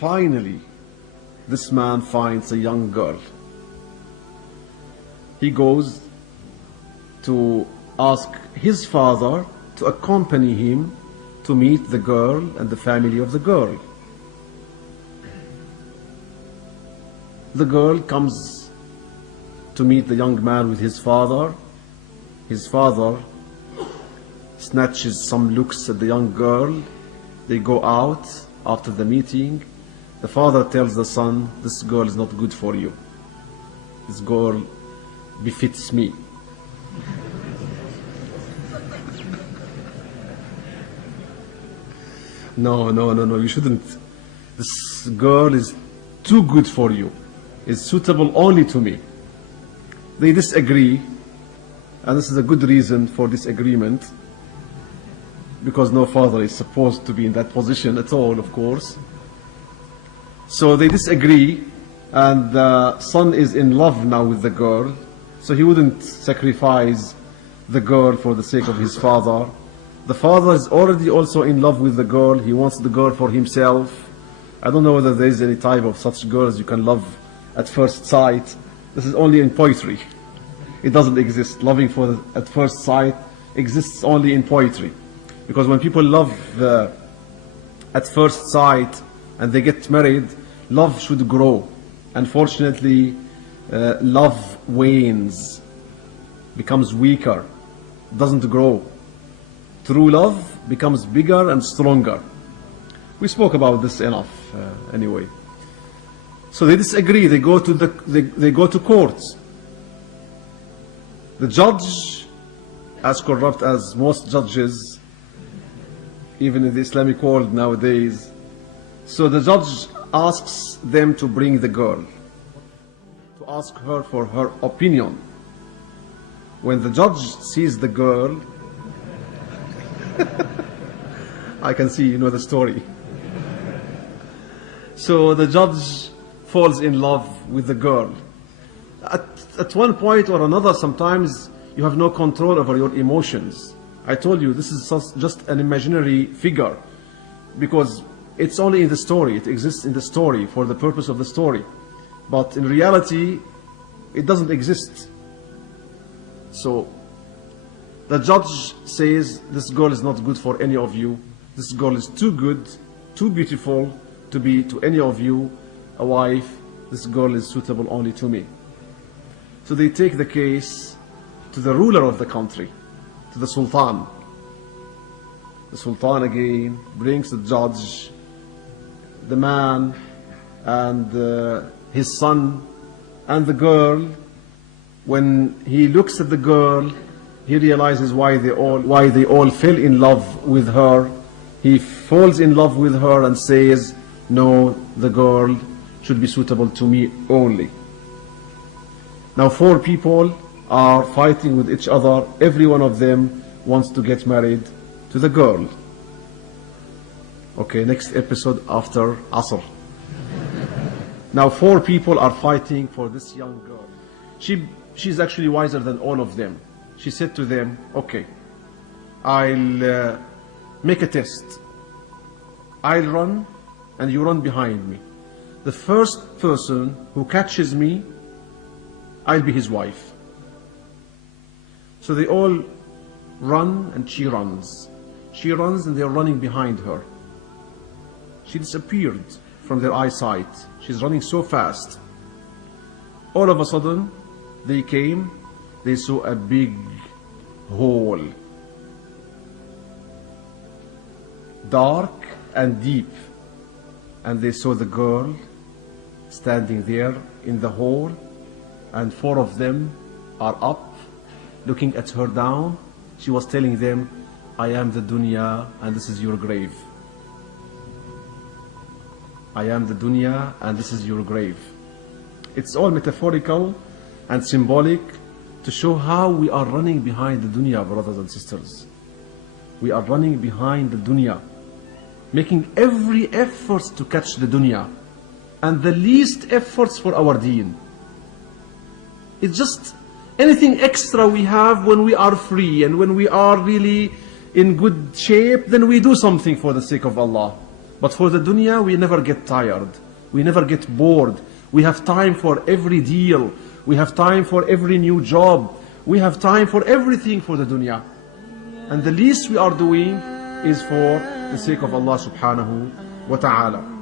Finally, this man finds a young girl. He goes to ask his father to accompany him to meet the girl and the family of the girl. The girl comes to meet the young man with his father. His father snatches some looks at the young girl. They go out after the meeting. The father tells the son, this girl is not good for you. This girl befits me. No, you shouldn't. This girl is too good for you. It's suitable only to me. They disagree, and this is a good reason for disagreement, because no father is supposed to be in that position at all, of course. So they disagree, and the son is in love now with the girl, so he wouldn't sacrifice the girl for the sake of his father. The father is already also in love with the girl. He wants the girl for himself. I don't know whether there is any type of such girls you can love at first sight. This is only in poetry. It doesn't exist. Loving at first sight exists only in poetry. Because when people love at first sight and they get married, love should grow. Unfortunately, love wanes, becomes weaker, doesn't grow. True love becomes bigger and stronger. We spoke about this enough anyway. So they disagree. They go to court. The judge, as corrupt as most judges, even in the Islamic world nowadays, so the judge asks them to bring the girl, to ask her for her opinion. When the judge sees the girl, I can see you know the story. So the judge falls in love with the girl. At one point or another, sometimes you have no control over your emotions. I told you this is just an imaginary figure, because it's only in the story. It exists in the story for the purpose of the story. But in reality, it doesn't exist. So the judge says, this girl is not good for any of you. This girl is too good, too beautiful to be to any of you a wife. This girl is suitable only to me. So they take the case to the ruler of the country, to the Sultan. The Sultan again brings the judge, the man, and his son, and the girl. When he looks at the girl, he realizes why they all fell in love with her. He falls in love with her and says, no, the girl should be suitable to me only. Now 4 people are fighting with each other. Every one of them wants to get married to the girl. Okay, next episode after Asr. Now 4 people are fighting for this young girl. She's actually wiser than all of them. She said to them, okay, I'll make a test. I'll run and you run behind me. The first person who catches me, I'll be his wife. So they all run and she runs. She runs and they're running behind her. She disappeared from their eyesight. She's running so fast. All of a sudden, they came, they saw a big hole, dark and deep, and they saw the girl standing there in the hole, and 4 of them are up, looking at her down. She was telling them, I am the dunya and this is your grave. I am the dunya and this is your grave. It's all metaphorical and symbolic to show how we are running behind the dunya, brothers and sisters. We are running behind the dunya, making every effort to catch the dunya, and the least efforts for our deen. It's just anything extra we have when we are free and when we are really in good shape, then we do something for the sake of Allah. But for the dunya, we never get tired. We never get bored. We have time for every deal. We have time for every new job. We have time for everything for the dunya. And the least we are doing is for the sake of Allah subhanahu wa ta'ala.